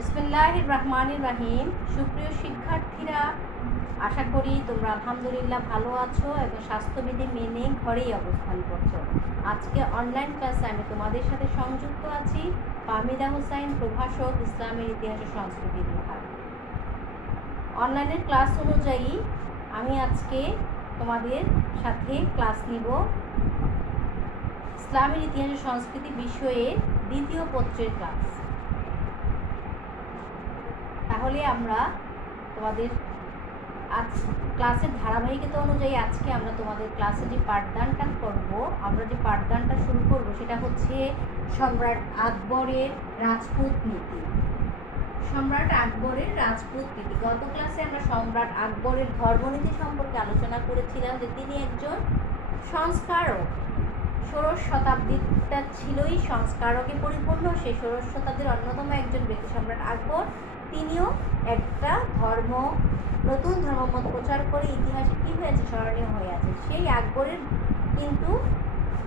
বিসমিল্লাহির রহমানির রহিম। সুপ্রিয় শিক্ষার্থীরা, আশা করি তোমরা আলহামদুলিল্লাহ ভালো আছো এবং স্বাস্থ্যবিধি মেনে ঘরেই অবস্থান করছো। আজকে অনলাইন ক্লাসে আমি তোমাদের সাথে সংযুক্ত আছি ফাহমিদা হোসাইন, প্রভাষক, ইসলামের ইতিহাস ও সংস্কৃতি বিভাগ। অনলাইনের ক্লাস অনুযায়ী আমি আজকে তোমাদের সাথে ক্লাস নিব ইসলামের ইতিহাস ও সংস্কৃতি বিষয়ের দ্বিতীয় পত্রের ক্লাস। তাহলে আমরা তোমাদের আজ ক্লাসের ধারাবাহিকতা অনুযায়ী আজকে আমরা তোমাদের ক্লাসে যে পাঠদানটা করব, আমরা যে পাঠদানটা শুরু করব সেটা হচ্ছে সম্রাট আকবরের রাজপুত নীতি। সম্রাট আকবরের রাজপুত নীতি। গত ক্লাসে আমরা সম্রাট আকবরের ধর্মনীতি সম্পর্কে আলোচনা করেছিলাম যে তিনি একজন সংস্কারক। ষোড়শ শতাব্দীটা ছিলই সংস্কারকে পরিপূর্ণ। সেই ষোড়শ শতাব্দীর অন্যতম একজন ব্যক্তি সম্রাট আকবর। তিনিও একটা নতুন ধর্মমত প্রচার করে ইতিহাসে কী হয়েছে, স্মরণীয় হয়ে আছে। সেই আকবরের কিন্তু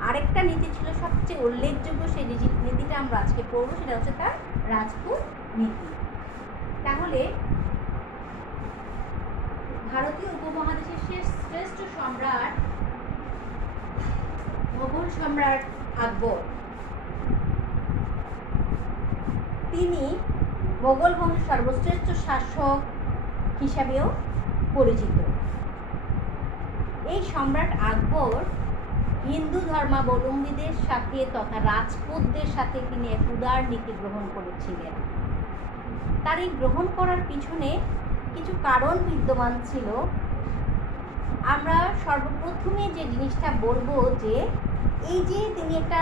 আরেকটা নীতি ছিল সবচেয়ে উল্লেখযোগ্য। সেই নীতিটা আমরা আজকে পড়ব, সেটা হচ্ছে তার রাজপুত নীতি। তাহলে ভারতীয় উপমহাদেশের শ্রেষ্ঠ সম্রাট মোগল সম্রাট আকবর, তিনি মোগল বংশের সর্বশ্রেষ্ঠ শাসক হিসাবেও পরিচিত। এই সম্রাট আকবর হিন্দু ধর্মাবলম্বীদের সাথে তথা রাজপুতদের সাথে তিনি এক উদার নীতি গ্রহণ করেছিলেন। তার এই গ্রহণ করার পিছনে কিছু কারণ বিদ্যমান ছিল। আমরা সর্বপ্রথমে যে জিনিসটা বলবো যে এই যে তিনি একটা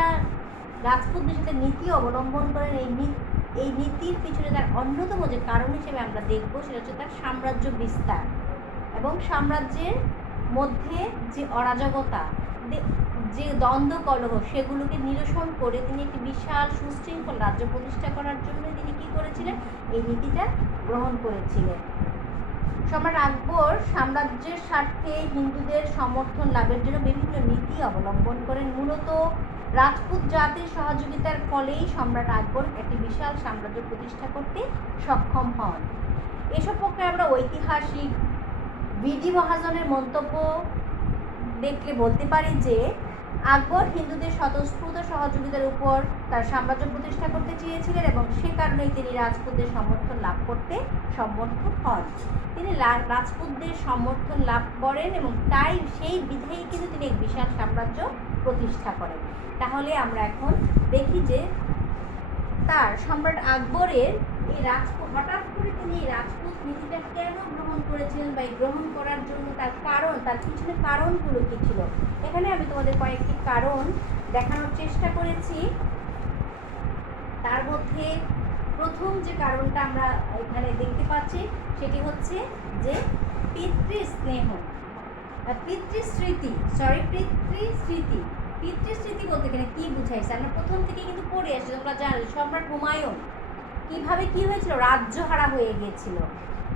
রাজপুতদের সাথে নীতি অবলম্বন করেন, এই নীতির পিছনে তার অন্যতম যে কারণ হিসেবে আমরা দেখব সেটা হচ্ছে তার সাম্রাজ্য বিস্তার এবং সাম্রাজ্যের মধ্যে যে অরাজকতা, যে দ্বন্দ্ব কলহ, সেগুলোকে নিরসন করে তিনি একটি বিশাল সুশৃঙ্খল রাজ্য প্রতিষ্ঠা করার জন্য তিনি কী করেছিলেন, এই নীতিটা গ্রহণ করেছিলেন। সম্রাট আকবর সাম্রাজ্যের স্বার্থে হিন্দুদের সমর্থন লাভের জন্য বিভিন্ন নীতি অবলম্বন করেন। মূলত রাজপুত জাতির সহযোগিতার ফলেই সম্রাট আকবর একটি বিশাল সাম্রাজ্য প্রতিষ্ঠা করতে সক্ষম হন। এসব পক্ষে আমরা ঐতিহাসিক বিডি মহাজনের মন্তব্য দেখলে বলতে পারি যে আকবর হিন্দুদের স্বতঃস্ফূর্ত সহযোগিতার উপর তার সাম্রাজ্য প্রতিষ্ঠা করতে চেয়েছিলেন এবং সে কারণেই তিনি রাজপুতদের সমর্থন লাভ করতে সমর্থ হন। তিনি রাজপুতদের সমর্থন লাভ করেন এবং তাই সেই বিধেই কিন্তু তিনি এক বিশাল সাম্রাজ্য প্রতিষ্ঠা করেন। তাহলে আমরা এখন দেখি যে তার সম্রাট আকবরের এই হঠাৎ করে তিনি এই রাজপুত নীতিটা কেন গ্রহণ করেছিলেন বা এই গ্রহণ করার জন্য তার পিছনে কারণগুলো কী ছিল। এখানে আমি তোমাদের কয়েকটি কারণ দেখানোর চেষ্টা করেছি। তার মধ্যে প্রথম যে কারণটা আমরা এখানে দেখতে পাচ্ছি সেটি হচ্ছে যে পিতৃস্নেহ, পিতৃস্মৃতি বলতে গেলে কী বুঝাইছে আমরা প্রথম থেকে কিন্তু পড়ে আসছি। তোমরা জানো সম্রাট হুমায়ুন কীভাবে কী হয়েছিল, রাজ্যহারা হয়ে গিয়েছিল।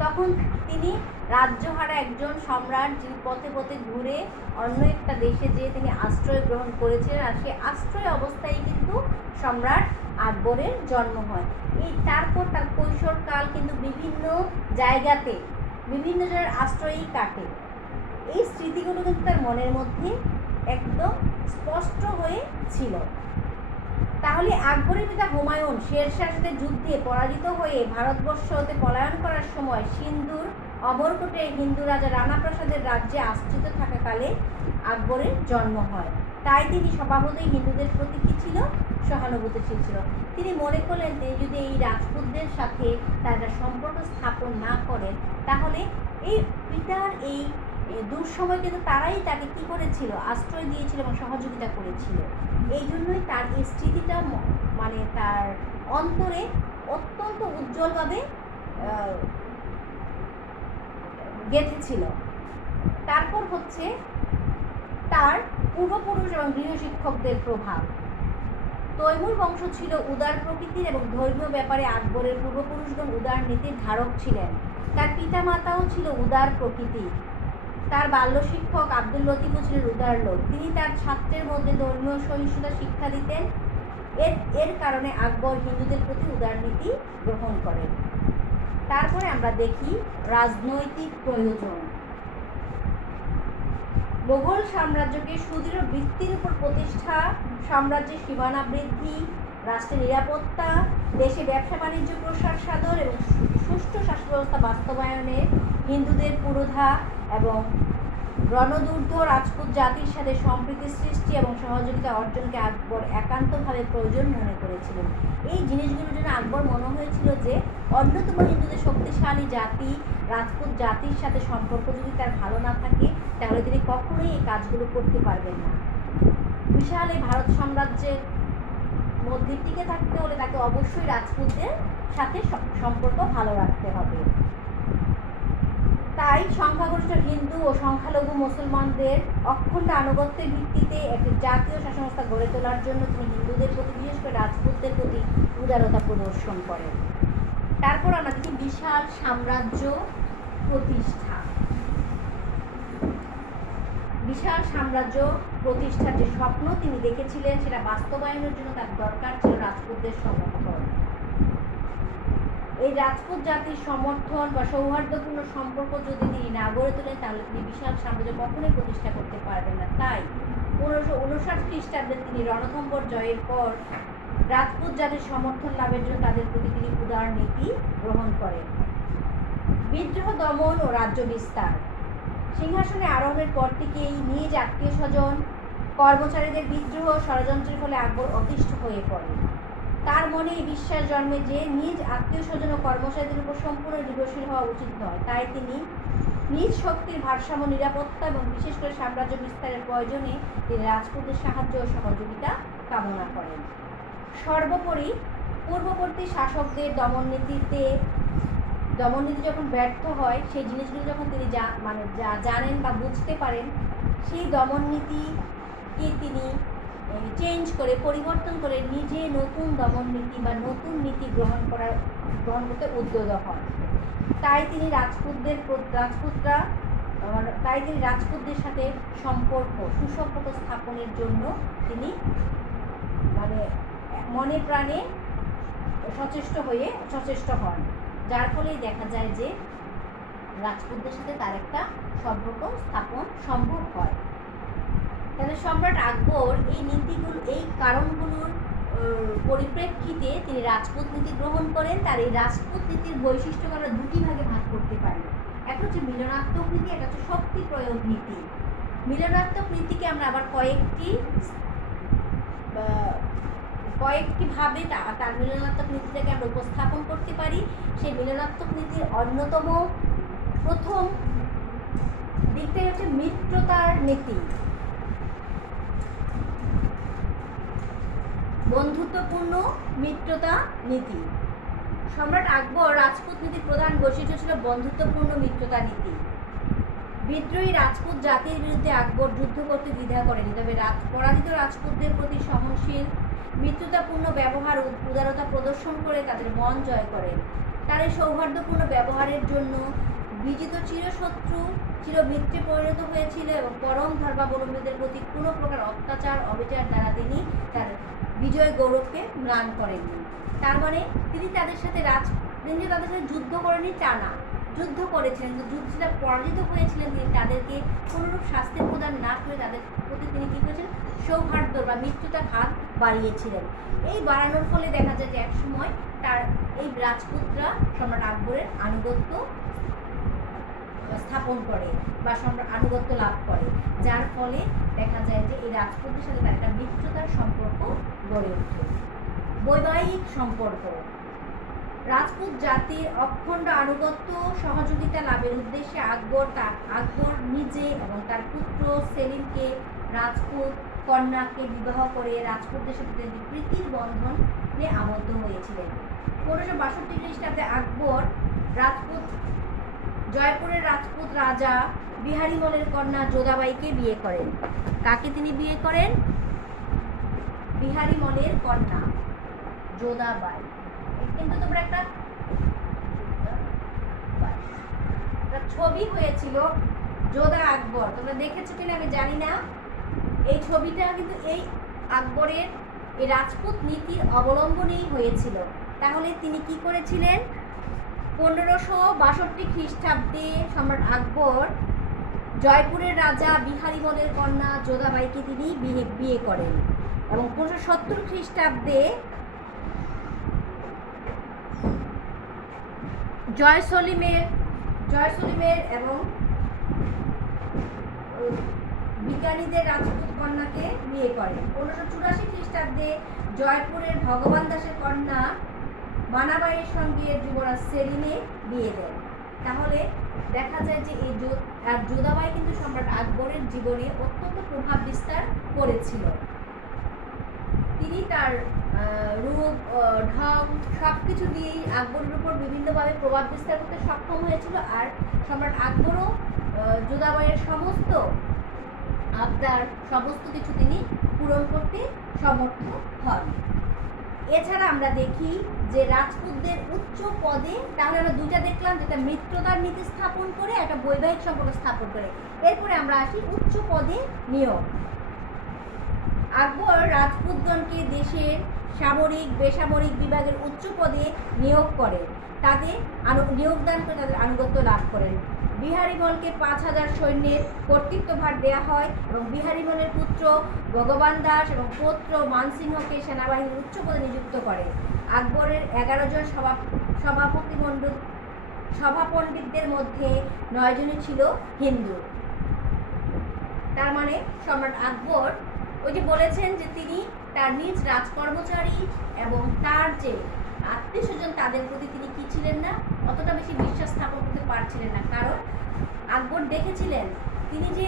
তখন তিনি রাজ্যহারা একজন সম্রাট, যিনি পথে পথে ঘুরে অন্য একটা দেশে যেয়ে তিনি আশ্রয় গ্রহণ করেছিলেন। আর সেই আশ্রয় অবস্থায় কিন্তু সম্রাট আকবরের জন্ম হয়। তারপর তার কৈশোরকাল কিন্তু বিভিন্ন জায়গাতে বিভিন্ন জায়গার আশ্রয়ই কাটে। এই স্মৃতিগুলো কিন্তু তার মনের মধ্যে একদম স্পষ্ট হয়ে ছিল। তাহলে আকবরের পিতা হুমায়ুন শেরশাহর সাথে যুদ্ধে পরাজিত হয়ে ভারতবর্ষ হতে পলায়ন করার সময় সিন্ধুর অমরকোটে হিন্দু রাজা রানা প্রসাদের রাজ্যে আশ্রিত থাকাকালে আকবরের জন্ম হয়। তাই তিনি স্বভাবতই হিন্দুদের প্রতি কী ছিল, সহানুভূতিশীল ছিল। তিনি মনে করলেন তিনি যদি এই রাজপুতদের সাথে তার সম্পর্ক স্থাপন না করেন তাহলে এই পিতার এই দুঃসময় কিন্তু তারাই তাকে কী করেছিল, আশ্রয় দিয়েছিল এবং সহযোগিতা করেছিল। এই জন্যই তার এই স্মৃতিটা মানে তার অন্তরে অত্যন্ত উজ্জ্বলভাবে গেঁথেছিল। তারপর হচ্ছে তার পূর্বপুরুষ এবং গৃহশিক্ষকদের প্রভাব। তৈমুর বংশ ছিল উদার প্রকৃতির এবং ধর্মীয় ব্যাপারে আকবরের পূর্বপুরুষগণ উদার নীতির ধারক ছিলেন। তার পিতামাতাও ছিল উদার প্রকৃতির। তার বাল্য শিক্ষক আব্দুল লতিফও ছিলেন উদার লোক। তিনি তার ছাত্রের মধ্যে ধর্মীয় সহিষ্ণুতা শিক্ষা দিতেন এর কারণে আকবর হিন্দুদের প্রতি উদারনীতি গ্রহণ করেন। তারপরে আমরা দেখি রাজনৈতিক প্রয়োজন। মোগল সাম্রাজ্যকে সুদৃঢ় ভিত্তির উপর প্রতিষ্ঠা, সাম্রাজ্যের সীমানা বৃদ্ধি, রাষ্ট্রের নিরাপত্তা, দেশে ব্যবসা বাণিজ্য প্রসার সাধন এবং সুষ্ঠু শাসন ব্যবস্থা বাস্তবায়নে হিন্দুদের পুরোধা এবং রণদুর্ধ রাজপুত জাতির সাথে সম্প্রীতি সৃষ্টি এবং সহযোগিতা অর্জনকে আকবর একান্তভাবে প্রয়োজন মনে করেছিলেন। এই জিনিসগুলোর জন্য আকবর মনে হয়েছিল যে অন্যতম হিন্দুদের শক্তিশালী জাতি রাজপুত জাতির সাথে সম্পর্ক যদি তার ভালো না থাকে তাহলে তিনি কখনোই এই কাজগুলো করতে পারবেন না। বিশাল এই ভারত সাম্রাজ্যের মধ্যে টিকে থাকতে হলে তাকে অবশ্যই রাজপুতদের সাথে সম্পর্ক ভালো রাখতে হবে। তাই সংখ্যাগরিষ্ঠ হিন্দু ও সংখ্যালঘু মুসলমানদের অখণ্ড আনুগত্যের ভিত্তিতে একটি জাতীয় শাসন ব্যবস্থা গড়ে তোলার জন্য তিনি হিন্দুদের প্রতি বিশেষ করে রাজপুতদের প্রতি উদারতা প্রদর্শন করেন। তারপর আমরা দেখি বিশাল সাম্রাজ্য প্রতিষ্ঠা। বিশাল সাম্রাজ্য প্রতিষ্ঠার যে স্বপ্ন তিনি দেখেছিলেন সেটা বাস্তবায়নের জন্য তার দরকার ছিল রাজপুতদের সমর্থন। এই রাজপুত জাতির সমর্থন বা সৌহার্দ্যপূর্ণ সম্পর্ক যদি তিনি না গড়ে তোলেন তাহলে তিনি বিশাল সাম্রাজ্য কখনোই প্রতিষ্ঠা করতে পারবেন না। তাই 1559 খ্রিস্টাব্দে তিনি রণথম্বর জয়ের পর রাজপুত জাতির সমর্থন লাভের জন্য তাদের প্রতি তিনি উদার নীতি গ্রহণ করেন। বিদ্রোহ দমন ও রাজ্য বিস্তার। সিংহাসনে আরোহণের পর থেকেই নিজ আত্মীয় স্বজন কর্মচারীদের বিদ্রোহ ষড়যন্ত্রের ফলে আকবর অতিষ্ঠ হয়ে পড়ে। তার মনে এই বিশ্বাস জন্মে যে নিজ আত্মীয় স্বজন ও কর্মচারীদের উপর সম্পূর্ণ নির্ভরশীল হওয়া উচিত নয়। তাই তিনি নিজ শক্তির ভারসাম্য নিরাপত্তা এবং বিশেষ করে সাম্রাজ্য বিস্তারের প্রয়োজনে তিনি রাজপুতদের সাহায্য ও সহযোগিতা কামনা করেন। সর্বোপরি পূর্ববর্তী শাসকদের দমননীতি যখন ব্যর্থ হয় সেই জিনিসগুলো যখন তিনি জানেন বা বুঝতে পারেন সেই দমননীতিকে তিনি চেঞ্জ করে পরিবর্তন করে নিজে নতুন দমননীতি বা নতুন নীতি গ্রহণ করতে উদ্যোগ হন। তাই তিনি রাজপুতদের সাথে সুসম্পর্ক স্থাপনের জন্য তিনি মনে প্রাণে সচেষ্ট হন, যার ফলেই দেখা যায় যে রাজপুতদের সাথে তার একটা সম্পর্ক স্থাপন সম্ভব হয়। তাহলে সম্রাট আকবর এই কারণগুলোর পরিপ্রেক্ষিতে তিনি রাজপুত নীতি গ্রহণ করেন। তার এই রাজপুত নীতির বৈশিষ্ট্যকে আমরা দুটি ভাগে ভাগ করতে পারি, একটা হচ্ছে মিলনাত্মক নীতি, একটা হচ্ছে শক্তি প্রয়োগ নীতি। মিলনাত্মক নীতিকে আমরা আবার কয়েকটি ভাবে তার মিলনাত্মক নীতিটাকে আমরা উপস্থাপন করতে পারি। সেই মিলনাত্মক নীতির অন্যতম প্রথম দিকটাই হচ্ছে মিত্রতার নীতি, বন্ধুত্বপূর্ণ মিত্রতা নীতি। সম্রাট আকবর রাজপুত নীতির প্রধান বৈশিষ্ট্য ছিল বন্ধুত্বপূর্ণ মিত্রতা নীতি। বিদ্রোহী রাজপুত জাতির বিরুদ্ধে আকবর যুদ্ধ করতে দ্বিধা করেনি, তবে পরাজিত রাজপুতদের প্রতি সহনশীল মিত্রতাপূর্ণ ব্যবহার উদারতা প্রদর্শন করে তাদের মন জয় করেন। তার এই সৌহার্দ্যপূর্ণ ব্যবহারের জন্য বিজিত চিরশত্রু চিরমিত্রে পরিণত হয়েছিল এবং পরম ধর্মাবলম্বীদের প্রতি কোনো প্রকার অত্যাচার অবিচার দ্বারা তিনি তার বিজয় গৌরবকে ম্লান করেননি। তার মানে তিনি তাদের সাথে যুদ্ধ করেনি তা না, যুদ্ধ করেছিলেন, কিন্তু যুদ্ধটা পরাজিত হয়েছিলেন। তিনি তাদেরকে কোনোরূপ শাস্তি প্রদান না করে তাদের প্রতি তিনি কী করেছিলেন, সৌহার্দ্য বা মিত্রতার হাত বাড়িয়েছিলেন। এই বাড়ানোর ফলে দেখা যায় যে একসময় তার এই রাজপুতরা সম্রাট আকবরের আনুগত্য স্থাপন করে বা আনুগত্য লাভ করে, যার ফলে দেখা যায় যে এই রাজপুতের সাথে তার একটা মিত্রতার সম্পর্ক গড়ে ওঠে। বৈবাহিক সম্পর্ক। রাজপুত জাতির অখণ্ড আনুগত্য সহযোগিতা লাভের উদ্দেশ্যে আকবর নিজে এবং তার পুত্র সেলিমকে রাজপুত কন্যাকে বিবাহ করে রাজপুতদের সাথে তিনি প্রীতির বন্ধনে আবদ্ধ হয়েছিলেন। 1562 খ্রিস্টাব্দে আকবর জয়পুরের রাজপুত রাজা বিহারী মলের কন্যা যোধাবাইকে বিয়ে করেন। কাকে তিনি বিয়ে করেন? বিহারী মলের কন্যা যোধাবাই। কিন্তু তোমরা একটা ছবি হয়েছিল যোধা আকবর, তোমরা দেখেছো কিনা আমি জানি না। এই ছবিটা কিন্তু এই আকবরের এই রাজপুত নীতির অবলম্বনেই হয়েছিল। তাহলে তিনি কি করেছিলেন? 1562 খ্রিস্টাব্দে সম্রাট আকবর জয়পুরের রাজা বিহারীমলের কন্যা যোধাবাইকে তিনি বিয়ে করেন এবং 1570 খ্রিস্টাব্দে জয়সলিমের এবং বিজ্ঞানীদের রাজপুত কন্যাকে বিয়ে করেন। 1584 খ্রিস্টাব্দে জয়পুরের ভগবান দাসের কন্যা মানাবাইয়ের সঙ্গে যুবরাজ সেলিমে বিয়ে দেন। তাহলে দেখা যায় যে এই যোধাবাই কিন্তু সম্রাট আকবরের জীবনে অত্যন্ত প্রভাব বিস্তার করেছিল। তিনি তার রূপ, ঢং সব কিছু দিয়েই আকবরের উপর বিভিন্নভাবে প্রভাব বিস্তার করতে সক্ষম হয়েছিল। আর সম্রাট আকবরও যোধাবাইয়ের সমস্ত আবদার, সমস্ত কিছু তিনি পূরণ করতে সমর্থ হন। এছাড়া আমরা দেখি যে রাজপুতদের উচ্চ পদে, তাহলে আমরা দুইটা দেখলাম, যেটা মিত্রতার নীতি স্থাপন করে, একটা বৈবাহিক সম্পর্ক স্থাপন করে। এরপরে আমরা আসি উচ্চ পদে নিয়োগ। আকবর রাজপুতগণকে দেশের সামরিক, বেসামরিক বিভাগের উচ্চ পদে নিয়োগ করেন, তাদের নিয়োগদান করে তাদের আনুগত্য লাভ করেন। বিহারীমলকে 5000 সৈন্যের কর্তৃত্বভার দেওয়া হয় এবং বিহারীমলের পুত্র ভগবান দাস এবং পৌত্র মানসিংহকে সেনাবাহিনীর উচ্চ পদে নিযুক্ত করে। আকবরের 11 জন সভাপণ্ডিতদের মধ্যে 9 জনই ছিল হিন্দু। তার মানে সম্রাট আকবর ওই যে বলেছেন যে তিনি তার নিজ রাজকর্মচারী এবং তার যে আত্মীয় স্বজন তাদের প্রতি তিনি কি ছিলেন না, অতটা বেশি বিশ্বাস স্থাপন করতে পারছিলেন না। কারণ আকবর দেখেছিলেন তিনি যে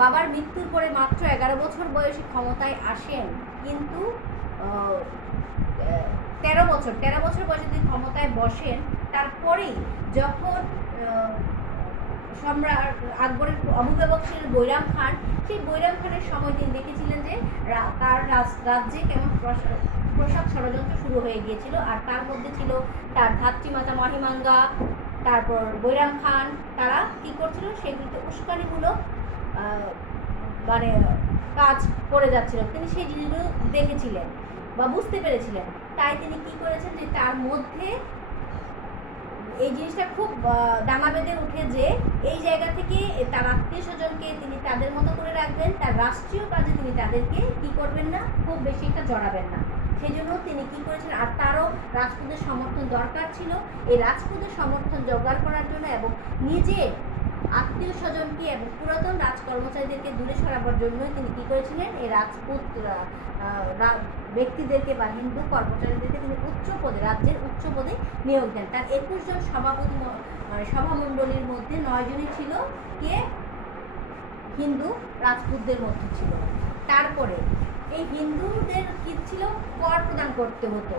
বাবার মৃত্যুর পরে মাত্র 11 বছর বয়সে ক্ষমতায় আসেন, কিন্তু 13 বছর বয়সে তিনি ক্ষমতায় বসেন। তারপরেই যখন সম্রাট আকবরের অভিভাবক ছিলেন বৈরাম খান, সেই বৈরাম খানের সময় তিনি দেখেছিলেন যে তার রাজ্যে কেমন প্রসাদ ষড়যন্ত্র শুরু হয়ে গিয়েছিল। আর তার মধ্যে ছিল তার ধাত্রীমাতা মহিমাঙ্গা, তারপর বৈরাম খান, তারা কি করছিল, সেগুলিতে উস্কানিমূলক মানে কাজ করে যাচ্ছিল। তিনি সেই জিনিসগুলো দেখেছিলেন বা বুঝতে পেরেছিলেন। তাই তিনি কি করেছেন যে তার মধ্যে এই জিনিসটা খুব দানা বেঁধে উঠে যে এই জায়গা থেকে তার আত্মীয় স্বজনকে তিনি তাদের মতো করে রাখবেন, তার রাষ্ট্রীয় কাজে তিনি তাদেরকে কি করবেন না, খুব বেশি একটা জড়াবেন না। সেই জন্য তিনি কি করেছেন, আর তারও রাজপুতের সমর্থন দরকার ছিল। এই রাজপুতের সমর্থন জোগাড় করার জন্য এবং নিজের আত্মীয় স্বজনকে এবং পুরাতন রাজকর্মচারীদেরকে দূরে সরাবার জন্যই তিনি কি করেছিলেন, এই রাজপুত ব্যক্তিদেরকে বা হিন্দু কর্মচারীদেরকে তিনি উচ্চ পদে, রাজ্যের উচ্চ পদে নিয়োগ দেন। তার 21 জন সভামণ্ডলীর মধ্যে 9 জনই ছিল কে, হিন্দু রাজপুতদের মধ্যে ছিল। তারপরে এই হিন্দুদের কি ছিল, কর প্রদান করতে হতো,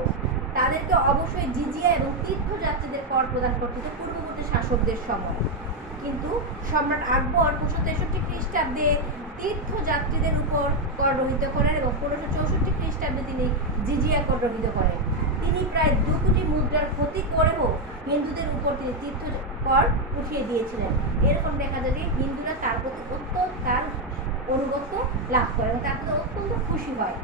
তাদেরকে অবশ্যই জিজিয়া এবং তীর্থযাত্রীদের কর প্রদান করতে হতো পূর্ববর্তী শাসকদের সময়। কিন্তু সম্রাট আকবর 1563 খ্রিস্টাব্দে তীর্থযাত্রীদের উপর কর রহিত করেন এবং 1564 খ্রিস্টাব্দে তিনি জিজিয়া কর রহিত করেন। তিনি প্রায় 2 কোটি মুদ্রার ক্ষতি করেও হিন্দুদের উপর তিনি তীর্থ কর উঠিয়ে দিয়েছিলেন। এরকম দেখা যায় যে হিন্দুরা তার প্রতি তার অনুগত্য লাভ করে এবং তার প্রতি অত্যন্ত খুশি হয়।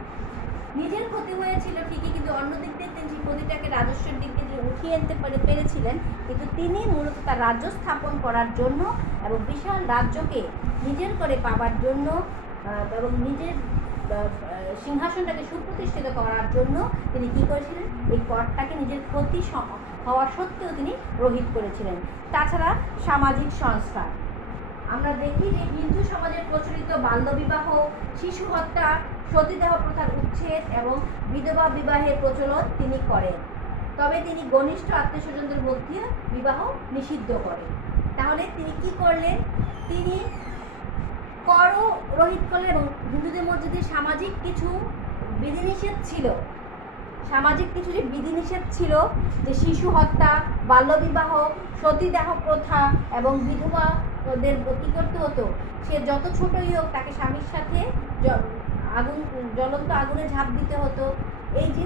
নিজের ক্ষতি হয়েছিল ঠিকই, কিন্তু অন্যদিক দিয়ে তিনি ক্ষতিটাকে রাজস্বের দিক দিয়ে উঠিয়ে আনতে পেরেছিলেন। কিন্তু তিনি মূলত তার রাজ্য স্থাপন করার জন্য এবং বিশাল রাজ্যকে নিজের করে পাবার জন্য এবং নিজের সিংহাসনটাকে সুপ্রতিষ্ঠিত করার জন্য তিনি কি করেছিলেন, এই করটাকে নিজের ক্ষতি হওয়া সত্ত্বেও তিনি রহিত করেছিলেন। তাছাড়া সামাজিক সংস্কার আমরা দেখি যে হিন্দু সমাজের প্রচলিত বাল্যবিবাহ, শিশু হত্যা, সতীদাহ প্রথার উচ্ছেদ এবং বিধবা বিবাহের প্রচলন তিনি করেন। তবে তিনি ঘনিষ্ঠ আত্মীয় স্বজনদের মধ্যে বিবাহ নিষিদ্ধ করেন। তাহলে তিনি কি করলেন, তিনি করও রহিত করলেন এবং হিন্দুদের মধ্যে যে সামাজিক কিছু বিধিনিষেধ ছিল, যে শিশু হত্যা, বাল্যবিবাহ, সতীদাহ প্রথা এবং বিধবাদের কি করতে হতো, সে যত ছোটই হোক তাকে স্বামীর সাথে জ্বলন্ত আগুনে ঝাঁপ দিতে হতো। এই যে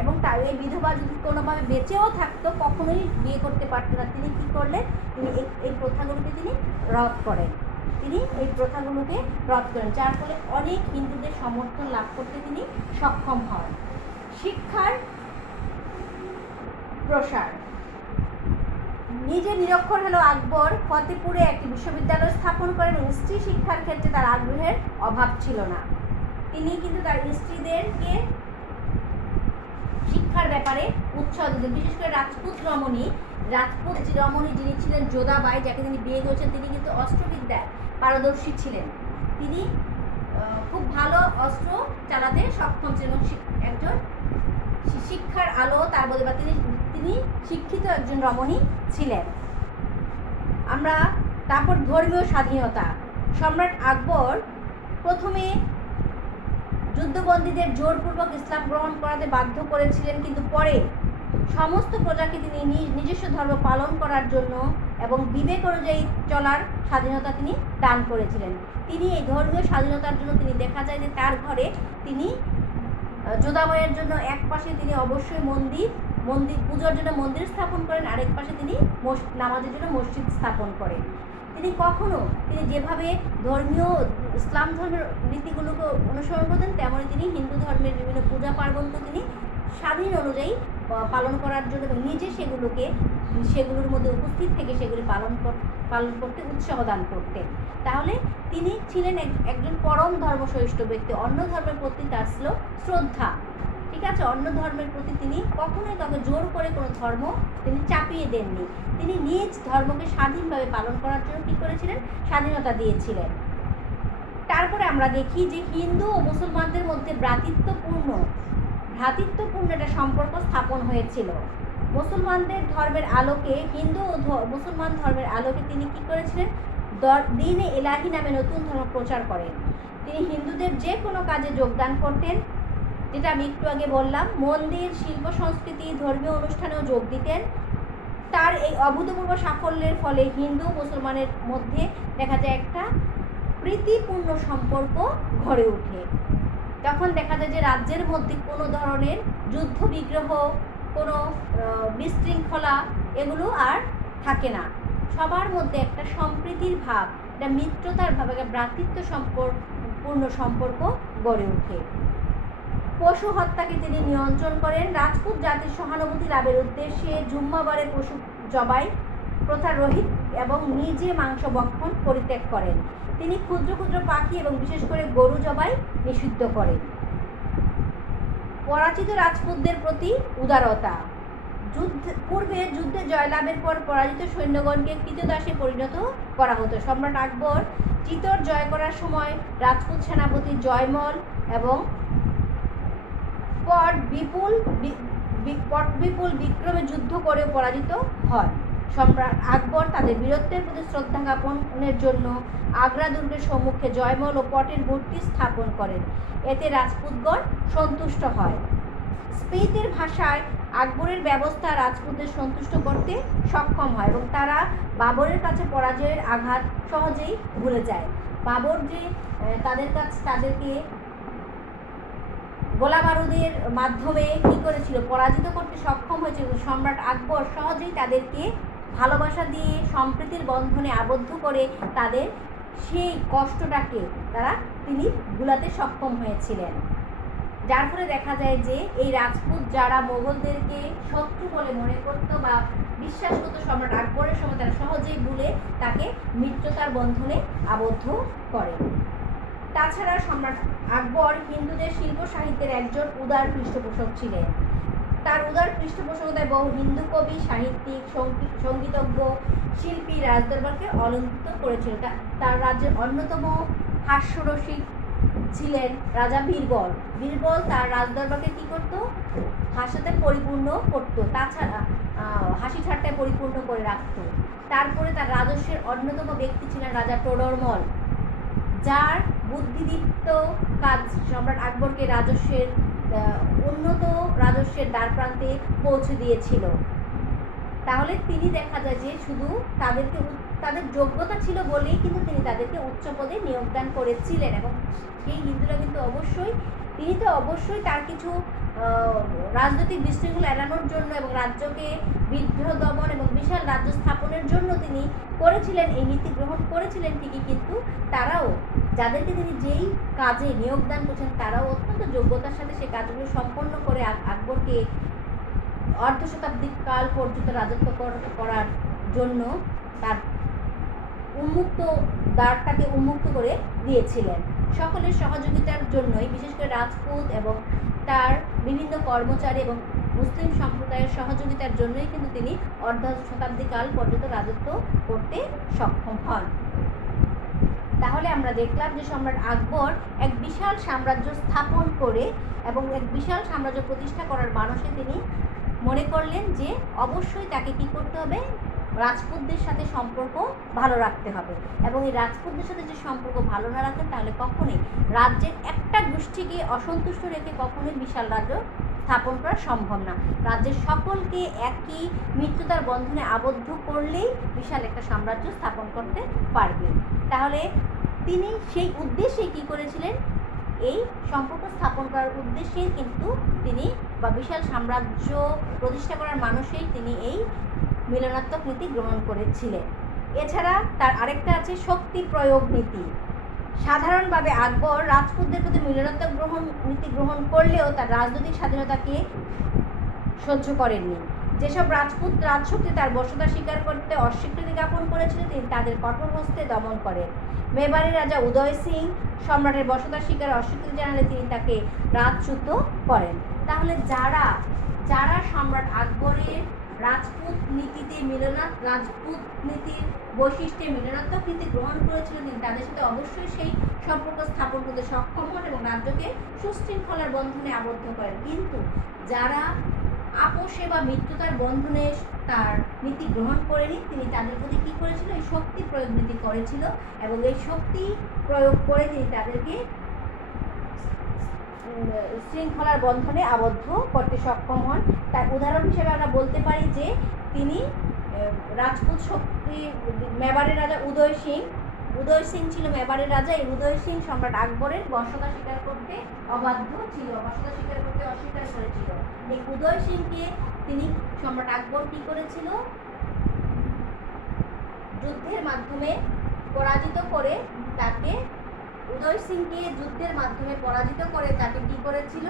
এবং তার এই বিধবা যদি কোনোভাবে বেঁচেও থাকতো কখনোই বিয়ে করতে পারতো না। তিনি কি করলেন, তিনি এই প্রথাগুলোকে তিনি রদ করেন। তিনি এই প্রথাগুলোকে রদ করেন, যার ফলে অনেক হিন্দুদের সমর্থন লাভ করতে তিনি সক্ষম হন। শিক্ষার প্রসার। নিজে নিরক্ষর হলো আকবর ফতেপুরে একটি বিশ্ববিদ্যালয় স্থাপন করেন এবং স্ত্রী শিক্ষার ক্ষেত্রে তার আগ্রহের অভাব ছিল না। তিনি কিন্তু তার স্ত্রীদেরকে শিক্ষার ব্যাপারে উৎসাহ দিতেন। বিশেষ করে রাজপুত রমণী যিনি ছিলেন যোধাবাই, যাকে তিনি বিয়ে করেছেন, তিনি কিন্তু অস্ত্রবিদ্যায় পারদর্শী ছিলেন। তিনি খুব ভালো অস্ত্র চালাতে সক্ষম ছিলেন, একজন শিক্ষার আলো তার বলে, বা তিনি শিক্ষিত একজন রমণী ছিলেন। আমরা তারপর ধর্মীয় স্বাধীনতা। সম্রাট আকবর প্রথমে যুদ্ধবন্দীদের জোরপূর্বক ইসলাম গ্রহণ করাতে বাধ্য করেছিলেন, কিন্তু পরে সমস্ত প্রজাকে তিনি নিজস্ব ধর্ম পালন করার জন্য এবং বিবেক অনুযায়ী চলার স্বাধীনতা তিনি দান করেছিলেন। তিনি এই ধর্মীয় স্বাধীনতার জন্য তিনি দেখা যায় যে তার ঘরে তিনি যোধাবাইয়ের জন্য এক পাশে তিনি অবশ্যই মন্দির পূজার জন্য মন্দির স্থাপন করেন, আরেক পাশে তিনি নামাজের জন্য মসজিদ স্থাপন করেন। তিনি যেভাবে ধর্মীয় ইসলাম ধর্মের নীতিগুলোকে অনুসরণ করতেন, তেমনই তিনি হিন্দু ধর্মের বিভিন্ন পূজা পার্বণকে তিনি স্বাধীন অনুযায়ী পালন করার জন্য এবং নিজে সেগুলোর মধ্যে উপস্থিত থেকে সেগুলি পালন করতে উৎসাহ দান করতেন। তাহলে তিনি ছিলেন একজন পরম ধর্মসহিষ্ণু ব্যক্তি। অন্য ধর্মের প্রতি তার ছিল শ্রদ্ধা। ঠিক আছে, অন্য ধর্মের প্রতি তিনি কখনোই কাউকে জোর করে কোনো ধর্ম তিনি চাপিয়ে দেননি। তিনি নিজ ধর্মকে স্বাধীনভাবে পালন করার জন্য কী করেছিলেন? স্বাধীনতা দিয়েছিলেন। তারপরে আমরা দেখি যে হিন্দু ও মুসলমানদের মধ্যে ভ্রাতৃত্বপূর্ণ একটা সম্পর্ক স্থাপন হয়েছিল। মুসলমানদের ধর্মের আলোকে হিন্দু ও মুসলমান ধর্মের আলোকে তিনি কী করেছিলেন? দ্বীন-ই ইলাহি নামে নতুন ধর্ম প্রচার করেন। তিনি হিন্দুদের যে কোনো কাজে যোগদান করতেন, যেটা আমি একটু আগে বললাম, মন্দির, শিল্প সংস্কৃতি, ধর্মীয় অনুষ্ঠানেও যোগ দিতেন। তার এই অভূতপূর্ব সাফল্যের ফলে হিন্দু মুসলমানের মধ্যে দেখা যায় একটা প্রীতিপূর্ণ সম্পর্ক গড়ে ওঠে। তখন দেখা যায় যে রাজ্যের মধ্যে কোনো ধরনের যুদ্ধ বিগ্রহ, কোনো বিশৃঙ্খলা এগুলো আর থাকে না। সবার মধ্যে একটা সম্প্রীতির ভাব, একটা মিত্রতার ভাব, একটা ভ্রাতৃত্বপূর্ণ সম্পর্ক গড়ে ওঠে। পশু হত্যাকে তিনি নিয়ন্ত্রণ করেন। রাজপুত জাতির সহানুভূতি লাভের উদ্দেশ্যে জুম্মাবারে পশু জবাই প্রথা রহিত এবং নিজে মাংস ভক্ষণ পরিত্যাগ করেন। তিনি ক্ষুদ্র ক্ষুদ্র পাখি এবং বিশেষ করে গরু জবাই নিষিদ্ধ করেন। পরাজিত রাজপুতদের প্রতি উদারতা। যুদ্ধে জয়লাভের পর পরাজিত সৈন্যগণকে কৃতদাসে পরিণত করা হতো। সম্রাট আকবর চিতোর জয় করার সময় রাজপুত সেনাপতি জয়মল এবং পট বিপুল বিক্রমে যুদ্ধ করে পরাজিত হন। সম্রাট আকবর তাদের বীরত্বের প্রতি শ্রদ্ধা জ্ঞাপনের জন্য আগ্রা দুর্গের সম্মুখে জয়মল ও পটের মূর্তি স্থাপন করেন। এতে রাজপুতগণ সন্তুষ্ট হয়। স্মৃতির ভাষায় আকবরের ব্যবস্থা রাজপুতদের সন্তুষ্ট করতে সক্ষম হয় এবং তারা বাবরের কাছে পরাজয়ের আঘাত সহজেই ভুলে যায়। বাবর যে তাদেরকে গোলা বারুদের মাধ্যমে কী করেছিল? পরাজিত করতে সক্ষম হয়েছিল। সম্রাট আকবর সহজেই তাদেরকে ভালোবাসা দিয়ে সম্প্রীতির বন্ধনে আবদ্ধ করে তাদের সেই কষ্টটাকে তিনি ভুলাতে সক্ষম হয়েছিলেন। যার ফলে দেখা যায় যে এই রাজপুত যারা মোগলদেরকে শত্রু বলে মনে করত বা বিশ্বাস করত, সম্রাট আকবরের সময় তারা সহজেই ভুলে তাকে মিত্রতার বন্ধনে আবদ্ধ করে। তাছাড়া সম্রাট আকবর হিন্দুদের শিল্প সাহিত্যের একজন উদার পৃষ্ঠপোষক ছিলেন। তার উদার পৃষ্ঠপোষকতায় বহু হিন্দু কবি, সাহিত্যিক, সঙ্গীতজ্ঞ, শিল্পী রাজদরবারকে অলঙ্কৃত করেছিল। তার রাজ্যের অন্যতম হাস্যরসিক ছিলেন রাজা বীরবল। বীরবল তার রাজদরবারকে কী করত? হাসাতে পরিপূর্ণ করত, তাছাড়া হাসি ঠাট্টায় পরিপূর্ণ করে রাখত। তারপরে তার রাজস্বের অন্যতম ব্যক্তি ছিলেন রাজা টোডরমল, যার বুদ্ধিদীপ্ত কাজ সম্রাট আকবরকে উন্নত রাজস্বের দ্বারপ্রান্তে পৌঁছে দিয়েছিল। তাহলে তিনি দেখা যায় যে শুধু তাদের যোগ্যতা ছিল বলেই কিন্তু তিনি তাদেরকে উচ্চ পদে নিয়োগদান করেছিলেন এবং সেই হিন্দুরা কিন্তু তিনি তো অবশ্যই তার কিছু রাজনৈতিক বিশৃঙ্খলা এড়ানোর জন্য এবং রাজ্যকে বিদ্রোহ দমন এবং বিশাল রাজ্য স্থাপনের গঠনের জন্য তিনি করেছিলেন, এই নীতি গ্রহণ করেছিলেন ঠিকই, কিন্তু তারাও, যাদেরকে তিনি যেই কাজে নিয়োগদান করছেন, তারাও অত্যন্ত যোগ্যতার সাথে সেই কাজগুলো সম্পন্ন করে আকবরকে অর্ধ শতাব্দী কাল পর্যন্ত রাজত্ব করার জন্য তার দ্বারটাকে উন্মুক্ত করে দিয়েছিলেন। সকলের সহযোগিতার জন্যই, বিশেষ করে রাজপুত এবং তার বিভিন্ন কর্মচারী এবং মুসলিম সম্প্রদায়ের সহযোগিতার জন্যই কিন্তু তিনি অর্ধ শতাব্দী কাল পর্যন্ত রাজত্ব করতে সক্ষম হন। তাহলে আমরা দেখলাম যে সম্রাট আকবর এক বিশাল সাম্রাজ্য স্থাপন করে এবং এক বিশাল সাম্রাজ্য প্রতিষ্ঠা করার মানসে তিনি মনে করলেন যে অবশ্যই তাকে কি করতে হবে, রাজপুতদের সাথে সম্পর্ক ভালো রাখতে হবে, এবং এই রাজপুতদের সাথে যে সম্পর্ক ভালো না রাখেন তাহলে কখনোই রাজ্যের একটা গোষ্ঠীকে অসন্তুষ্ট রেখে কখনোই বিশাল রাজ্য স্থাপন করা সম্ভব না। রাজ্যের সকলকে একই মিত্রতার বন্ধনে আবদ্ধ করলেই বিশাল একটা সাম্রাজ্য স্থাপন করতে পারবে। তাহলে তিনি সেই উদ্দেশ্যে কি করেছিলেন, এই সম্পর্ক স্থাপন করার উদ্দেশ্যেই কিন্তু তিনি, বা বিশাল সাম্রাজ্য প্রতিষ্ঠা করার মানুষেই তিনি এই মিলনাত্মক নীতি গ্রহণ করেছিলেন। এছাড়া তার আরেকটা আছে শক্তি প্রয়োগ নীতি। সাধারণভাবে আকবর রাজপুতদের প্রতি মিলনাত্মক নীতি গ্রহণ করলেও তার রাজনৈতিক স্বাধীনতাকে সহ্য করেননি। যেসব রাজপুত রাজশক্তি তার বশ্যতা স্বীকার করতে অস্বীকৃতি জ্ঞাপন করেছিল, তিনি তাদের কঠোর হস্তে দমন করেন। মেবারের রাজা উদয় সিং সম্রাটের বশ্যতা স্বীকারে অস্বীকৃতি জানালে তিনি তাকে রাজচ্যুত করেন। তাহলে যারা সম্রাট আকবরের রাজপুত নীতিতে রাজপুত নীতির বৈশিষ্ট্যে মিলনাত্মক নীতি গ্রহণ করেছিল, তিনি তাদের সাথে অবশ্যই সেই সম্পর্ক স্থাপন করতে সক্ষম হন এবং রাজ্যকে সুশৃঙ্খলার বন্ধনে আবদ্ধ করেন। কিন্তু যারা আপোষে বা মিত্রতার বন্ধনে তার নীতি গ্রহণ করেনি, তিনি তাদের প্রতি কী করেছিল, এই শক্তি প্রয়োগ নীতি করেছিল এবং এই শক্তি প্রয়োগ করে তিনি তাদেরকে শৃঙ্খলার বন্ধনে আবদ্ধ করতে সক্ষম হন। তার উদাহরণ হিসেবে আমরা বলতে পারি যে তিনি রাজপুত শক্তি, মেবারের রাজা উদয় সিং ছিল মেবারের রাজা। এই উদয় সিং সম্রাট আকবরের বশ্যতা স্বীকার করতে অবাধ্য ছিল, বশ্যতা স্বীকার করতে অস্বীকার করেছিল। এই উদয় সিংকে তিনি সম্রাট আকবর কি করেছিল, যুদ্ধের মাধ্যমে পরাজিত করে তাকে, উদয় সিংকে যুদ্ধের মাধ্যমে পরাজিত করে তাকে কি করেছিল,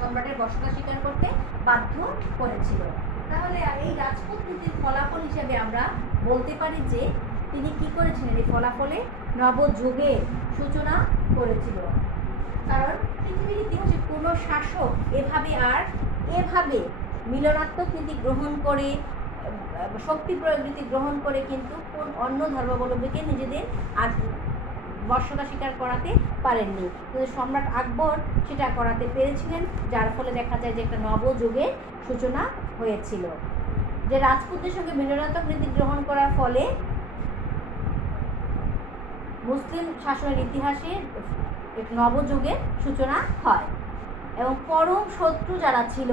সম্রাটের বশ্যতা স্বীকার করতে বাধ্য করেছিল। তাহলে এই রাজপুত নীতির ফলাফল হিসেবে আমরা বলতে পারি যে তিনি কি করেছিলেন, এই ফলাফলে নবযুগের সূচনা করেছিল। কারণ পৃথিবীর ইতিহাসে কোনো শাসক এভাবে মিলনাত্মক নীতি গ্রহণ করে, শক্তি প্রয়োগ নীতি গ্রহণ করে কিন্তু কোন অন্য ধর্মাবলম্বীকে নিজেদের বশ্যতা স্বীকার করাতে পারেননি। কিন্তু সম্রাট আকবর সেটা করাতে পেরেছিলেন, যার ফলে দেখা যায় যে একটা নবযুগের সূচনা হয়েছিল। যে রাজপুতদের সঙ্গে মিলনাত্মক নীতি গ্রহণ করার ফলে মুসলিম শাসনের ইতিহাসে এক নবযুগের সূচনা হয়। এবং পরম শত্রু যারা ছিল,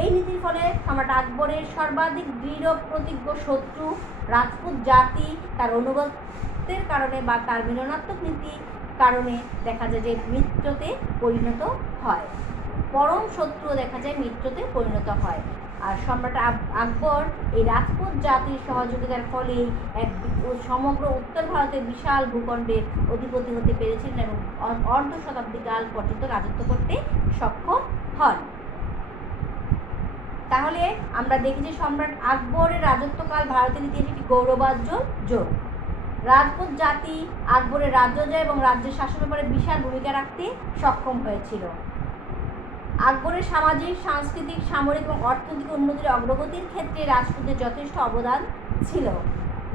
এই নীতির ফলে সম্রাট আকবরের সর্বাধিক দৃঢ় প্রতিজ্ঞ শত্রু রাজপুত জাতি তার অনুগত্যের কারণে বা তার মিলনাত্মক নীতির কারণে দেখা যায় যে মিত্রতে পরিণত হয়। পরম শত্রু দেখা যায় মিত্রতে পরিণত হয়। আর সম্রাট আকবর এই রাজপুত জাতির সহযোগিতার ফলেই এক সমগ্র উত্তর ভারতের বিশাল ভূখণ্ডের অধিপতি হতে পেরেছিলেন এবং অর্ধ শতাব্দী কাল পর্যন্ত রাজত্ব করতে সক্ষম হন। তাহলে আমরা দেখি যে সম্রাট আকবরের রাজত্বকাল ভারতের ইতিহাসে একটি গৌরবোজ্জ্বল যুগ। রাজপুত জাতি আকবরের রাজ্য জয় এবং রাজ্যের শাসন ব্যাপারে বিশাল ভূমিকা রাখতে সক্ষম হয়েছিল। আকবরের সামাজিক, সাংস্কৃতিক, সামরিক এবং অর্থনৈতিক উন্নতির অগ্রগতির ক্ষেত্রে রাজপুতদের যথেষ্ট অবদান ছিল।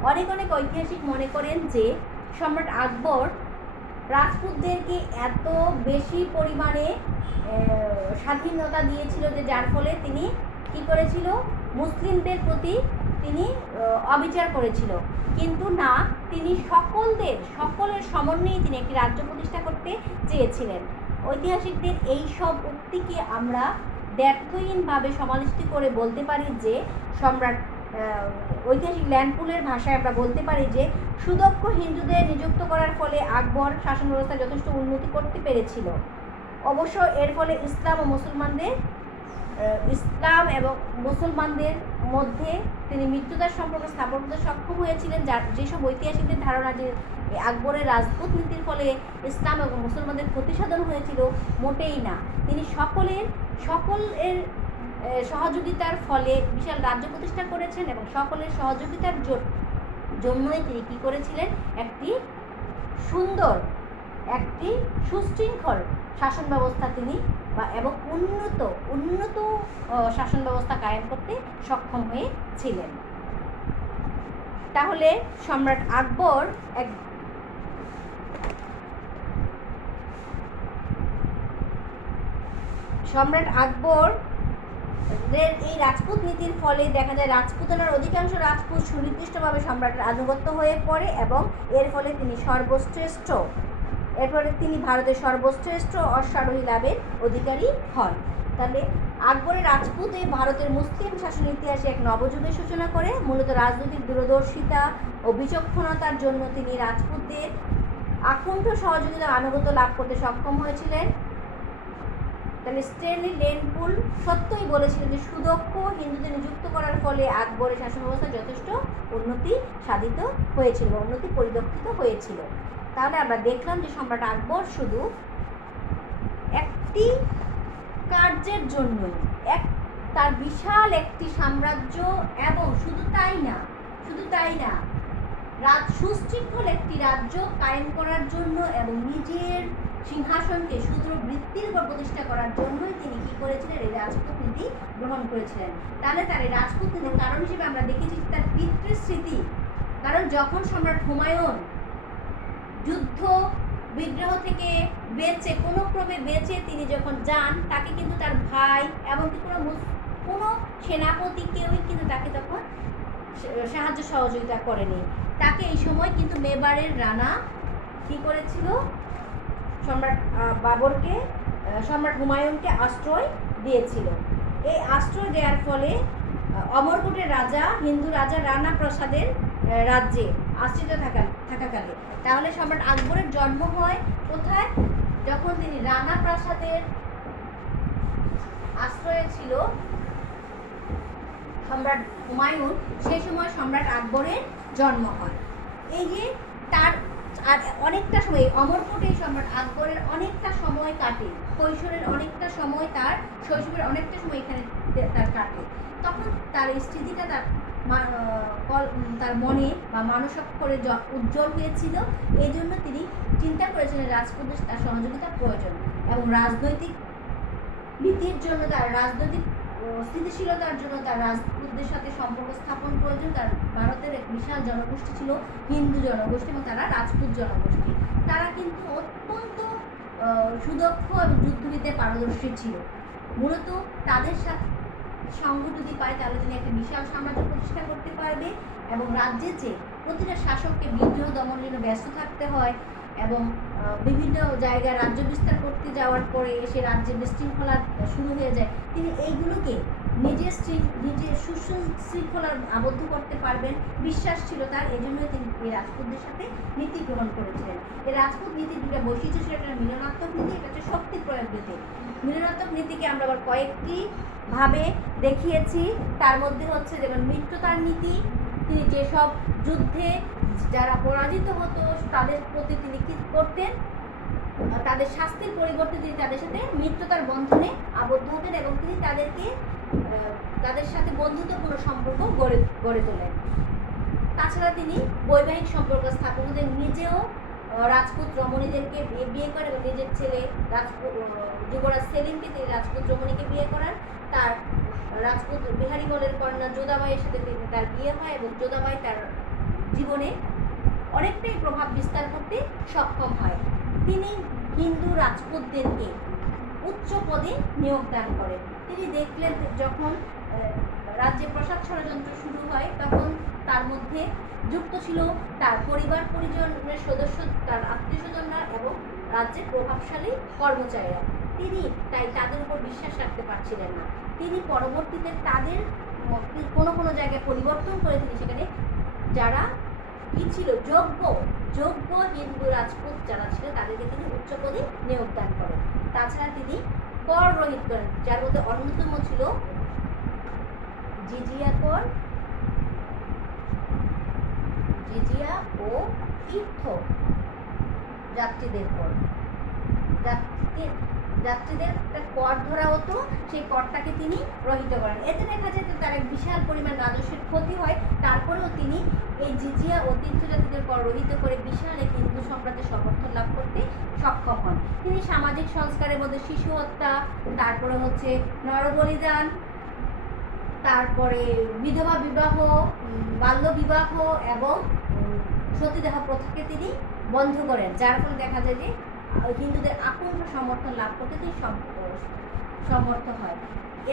অনেক ঐতিহাসিক মনে করেন যে সম্রাট আকবর রাজপুতদেরকে এত বেশি পরিমাণে স্বাধীনতা দিয়েছিল যে যার ফলে তিনি কি করেছিল, মুসলিমদের প্রতি তিনি অবিচার করেছিল। কিন্তু না, তিনি সকলের সমন্বয়ে তিনি একটি রাজ্য প্রতিষ্ঠা করতে চেয়েছিলেন। ঐতিহাসিকদের এই সব উক্তিকে আমরা দ্ব্যর্থহীনভাবে সমালোচিত করে বলতে পারি যে সম্রাট, ঐতিহাসিক ল্যান্ডপুলের ভাষায় আমরা বলতে পারি যে সুদক্ষ হিন্দুদের নিযুক্ত করার ফলে আকবর শাসন ব্যবস্থা যথেষ্ট উন্নতি করতে পেরেছিল। অবশ্য এর ফলে ইসলাম এবং মুসলমানদের মধ্যে তিনি মিত্রতার সম্পর্ক স্থাপন করতে সক্ষম হয়েছিলেন, যার যেসব ঐতিহাসিকদের ধারণা যে আকবরের রাজপুত নীতির ফলে ইসলাম এবং মুসলমানদের প্রতিসাধন হয়েছিল, মোটেই না। তিনি সকলের সহযোগিতার ফলে বিশাল রাজ্য প্রতিষ্ঠা করেছেন এবং সকলের সহযোগিতার জন্যই তিনি কী করেছিলেন, একটি সুন্দর, একটি সুশৃঙ্খল শাসন ব্যবস্থা তিনি এবং উন্নত শাসন ব্যবস্থা কায়েম করতে সক্ষম হয়েছিলেন। তাহলে সম্রাট আকবর এই রাজপুত নীতির ফলে দেখা যায় রাজপুতানার অধিকাংশ রাজপুত সুনির্দিষ্টভাবে সম্রাটের আনুগত্য হয়ে পড়ে এবং এর ফলে তিনি ভারতের সর্বশ্রেষ্ঠ অশ্বারোহী লাভের অধিকারী হন। তাহলে আকবরের রাজপুতে ভারতের মুসলিম শাসন ইতিহাসে এক নবযুগের সূচনা করে। মূলত রাজনৈতিক দূরদর্শিতা ও বিচক্ষণতার জন্য তিনি রাজপুতদের আকুণ্ঠ সহযোগিতা আনুগত্য লাভ করতে সক্ষম হয়েছিলেন। তাহলে স্ট্যানলি লেনপুল সত্যই বলেছিলেন যে সুদক্ষ হিন্দুদের নিযুক্ত করার ফলে আকবরের শাসন ব্যবস্থা যথেষ্ট উন্নতি সাধিত হয়েছিল, উন্নতি পরিলক্ষিত হয়েছিল। তাহলে আমরা দেখলাম যে সম্রাট আকবর শুধু একটি কার্যের জন্যই তার বিশাল একটি সাম্রাজ্য এবং শুধু তাই না সুশৃঙ্খল একটি রাজ্য কায়েম করার জন্য এবং নিজের সিংহাসনকে সুদৃঢ় বৃত্তির উপর প্রতিষ্ঠা করার জন্যই তিনি কী করেছিলেন, এই রাজপুত নীতি গ্রহণ করেছিলেন। তাহলে তার এই রাজপুত নীতির কারণ হিসেবে আমরা দেখেছি তার পিতৃস্মৃতি। কারণ যখন সম্রাট হুমায়ুন যুদ্ধ বিগ্রহ থেকে কোনো ক্রমে বেঁচে তিনি যখন যান, তাকে কিন্তু তার ভাই এমনকি কোনো সেনাপতি কেউই কিন্তু তাকে তখন সাহায্য সহযোগিতা করেনি। তাকে এই সময় কিন্তু মেবারের রানা কী করেছিল, সম্রাট হুমায়ুনকে আশ্রয় দিয়েছিল। এই আশ্রয় দেওয়ার ফলে অমরকোটের রাজা, হিন্দু রাজা রানা প্রসাদের রাজ্যে আশ্রিত থাকাকালে তাহলে সম্রাট আকবরের জন্ম হয় কোথায়, যখন তিনি রানা প্রাসাদের আশ্রয়ে ছিল সম্রাট হুমায়ুন, সেই সময় সম্রাট আকবরের জন্ম হয়। এই যে তার আর অনেকটা সময় অমরকোটে সম্রাট আকবরের অনেকটা সময় কাটে, শৈশবের অনেকটা সময় এখানে তার কাটে। তখন তার স্মৃতিটা তার মনে বা মানসক্ষরে উজ্জ্বল হয়েছিল। এই জন্য তিনি চিন্তা করেছিলেন রাজপুতদের তার সহযোগিতা প্রয়োজন এবং রাজনৈতিক নীতির জন্য, তার রাজনৈতিক স্থিতিশীলতার জন্য তার রাজপুতদের সাথে সম্পর্ক স্থাপন প্রয়োজন। তার ভারতের এক বিশাল জনগোষ্ঠী ছিল হিন্দু জনগোষ্ঠী এবং তারা রাজপুত জনগোষ্ঠী। তারা কিন্তু অত্যন্ত সুদক্ষ এবং যুদ্ধবিদ্যে পারদর্শী ছিল। মূলত তাদের সাথে সঙ্গ যদি পায় তাহলে তিনি একটা বিশাল সাম্রাজ্য প্রতিষ্ঠা করতে পারবে এবং রাজ্যে যে প্রতিটা শাসককে বিদ্রোহ দমনের জন্য ব্যস্ত থাকতে হয় এবং বিভিন্ন জায়গায় রাজ্য বিস্তার করতে যাওয়ার পরে সে রাজ্যের বিশৃঙ্খলা শুরু হয়ে যায়, তিনি এইগুলোকে নিজের সুশৃঙ্খলার আবদ্ধ করতে পারবেন বিশ্বাস ছিল তার। এই জন্যই তিনি এই রাজপুতদের সাথে নীতি গ্রহণ করেছিলেন। এই রাজপুত নীতির দুটা বৈশিষ্ট্য ছিল, একটা মিলনাত্মক নীতি, এটা হচ্ছে শক্তি প্রয়োগ নীতি। মিলনাত্মক নীতিকে আমরা আবার কয়েকটি ভাবে দেখিয়েছি। তার মধ্যে হচ্ছে যেমন মিত্রতার নীতি, তিনি যেসব যুদ্ধে যারা পরাজিত হতো তাদের প্রতি তিনি কী করতেন, তাদের শাস্তির পরিবর্তে তিনি তাদের সাথে মিত্রতার বন্ধনে আবদ্ধ হতেন এবং তিনি তাদের সাথে বন্ধুত্বপূর্ণ সম্পর্ক গড়ে তোলেন। তাছাড়া তিনি বৈবাহিক সম্পর্ক স্থাপন করতেন, নিজেও রাজপুত রমণীদেরকে বিয়ে করেন এবং নিজের ছেলে যুবরাজ সেলিমকে তিনি রাজপুত রমণীকে বিয়ে করান। তার রাজপুত বিহারীমলের কন্যা যোধাবাইয়ের সাথে তার বিয়ে হয় এবং যোধাবাই তার জীবনে অনেকটাই প্রভাব বিস্তার করতে সক্ষম হয়। তিনি হিন্দু রাজপুতদেরকে উচ্চ পদে নিয়োগ দান করেন। তিনি দেখলেন যখন রাজ্যে প্রসাদ ষড়যন্ত্র শুরু হয় তখন তার মধ্যে যুক্ত ছিল তার পরিবার পরিজনের সদস্য, তার আত্মীয় স্বজনরা এবং রাজ্যের প্রভাবশালী কর্মচারীরা। তিনি তাই তাদের উপর বিশ্বাস রাখতে পারছিলেন না। তিনি পরবর্তীতে তাদের কোনো জায়গায় পরিবর্তন করে তিনি সেখানে যারা কি ছিল যোগ্য হিন্দু রাজপুত যারা ছিল তাদেরকে তিনি উচ্চ পদে নিয়োগ দান করেন। তাছাড়া তিনি কর রহিত করেন, যার মধ্যে অন্যতম ছিল জিজিয়া ও তীর্থ যাত্রীদের কর। যাত্রীদের একটা কর ধরা হতো, সেই করটাকে তিনি রহিত করেন। এতে দেখা যায় যে তার এক বিশাল পরিমাণ রাজস্বের ক্ষতি হয়, তারপরেও তিনি এই জিজিয়া ও তীর্থযাত্রীদের কর রহিত করে বিশাল এক হিন্দু সম্রাটের সমর্থন লাভ করতে সক্ষম হন। তিনি সামাজিক সংস্কারের মধ্যে শিশু হত্যা, তারপরে হচ্ছে নরবলিদান, তারপরে বিধবা বিবাহ, বাল্য বিবাহ এবং সতীদাহ প্রথাকে তিনি বন্ধ করেন, যার ফলে দেখা যায় যে হিন্দুদের আকণ্ঠ সমর্থন লাভ করতে তিনি সমর্থ হয়।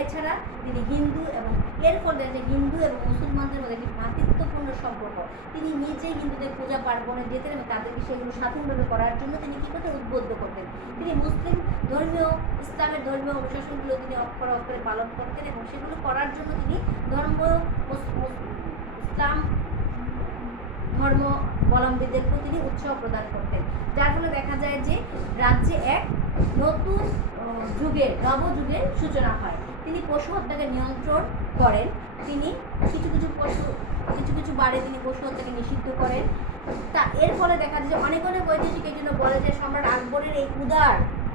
এছাড়া তিনি হিন্দু এবং এর ফলে যে হিন্দু এবং মুসলমানদের মধ্যে একটি ভ্রাতৃত্বপূর্ণ সম্পর্ক, তিনি নিজে হিন্দুদের পূজা পার্বণে যেতেন এবং তাদেরকে সেগুলো স্বাধীনভাবে করার জন্য তিনি কী করতেন, উদ্বুদ্ধ করতেন। তিনি মুসলিম ইসলামের ধর্মীয় অনুশাসনগুলো তিনি অক্ষরে অক্ষরে পালন করতেন এবং সেগুলো করার জন্য তিনি ইসলাম ধর্মাবলম্বীদের প্রতি তিনি উৎসাহ প্রদান করতেন, যার ফলে দেখা যায় যে রাজ্যে এক নতুন নবযুগের সূচনা হয়। তিনি পশু হত্যাকে নিয়ন্ত্রণ করেন, তিনি কিছু বারে তিনি পশু হত্যাকে নিষিদ্ধ করেন। তা এর ফলে দেখা যায় যে অনেক ঐতিহাসিক এই জন্য বলে যে সম্রাট আকবরের এই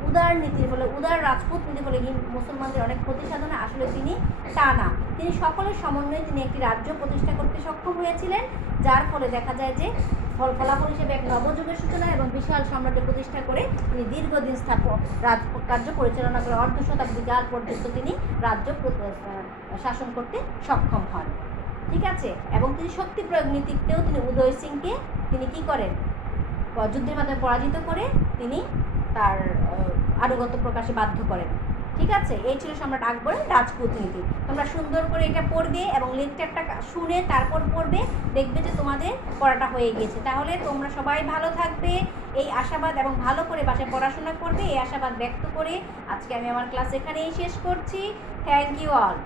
উদার নীতির ফলে, উদার রাজপুত নীতির ফলে মুসলমানদের অনেক ক্ষতি সাধনে, আসলে তিনি তা না, তিনি সকলের সমন্বয়ে তিনি একটি রাজ্য প্রতিষ্ঠা করতে সক্ষম হয়েছিলেন, যার ফলে দেখা যায় যে ফলাফল হিসেবে এক নবযুগের সূচনা এবং বিশাল সাম্রাজ্য প্রতিষ্ঠা করে তিনি দীর্ঘদিন কার্য পরিচালনা করে অর্ধ শতাব্দী কাল পর্যন্ত তিনি রাজ্য শাসন করতে সক্ষম হন। ঠিক আছে, এবং তিনি শক্তি প্রয়োগ নীতিতেও তিনি উদয় সিংকে তিনি কি করেন, যুদ্ধের মাধ্যমে পরাজিত করে তিনি তার আনুগত্য প্রকাশে বাধ্য করেন। ঠিক আছে, এই ছিল সম্রাট আকবরের রাজপুত নীতি। তোমরা সুন্দর করে এটা পড়বে এবং লেকচারটা শুনে তারপর পড়বে, দেখবে যে তোমাদের পড়াটা হয়ে গিয়েছে। তাহলে তোমরা সবাই ভালো থাকবে এই আশাবাদ, এবং ভালো করে বাসায় পড়াশোনা করবে এই আশাবাদ ব্যক্ত করে আজকে আমি আমার ক্লাস এখানেই শেষ করছি। Thank you all.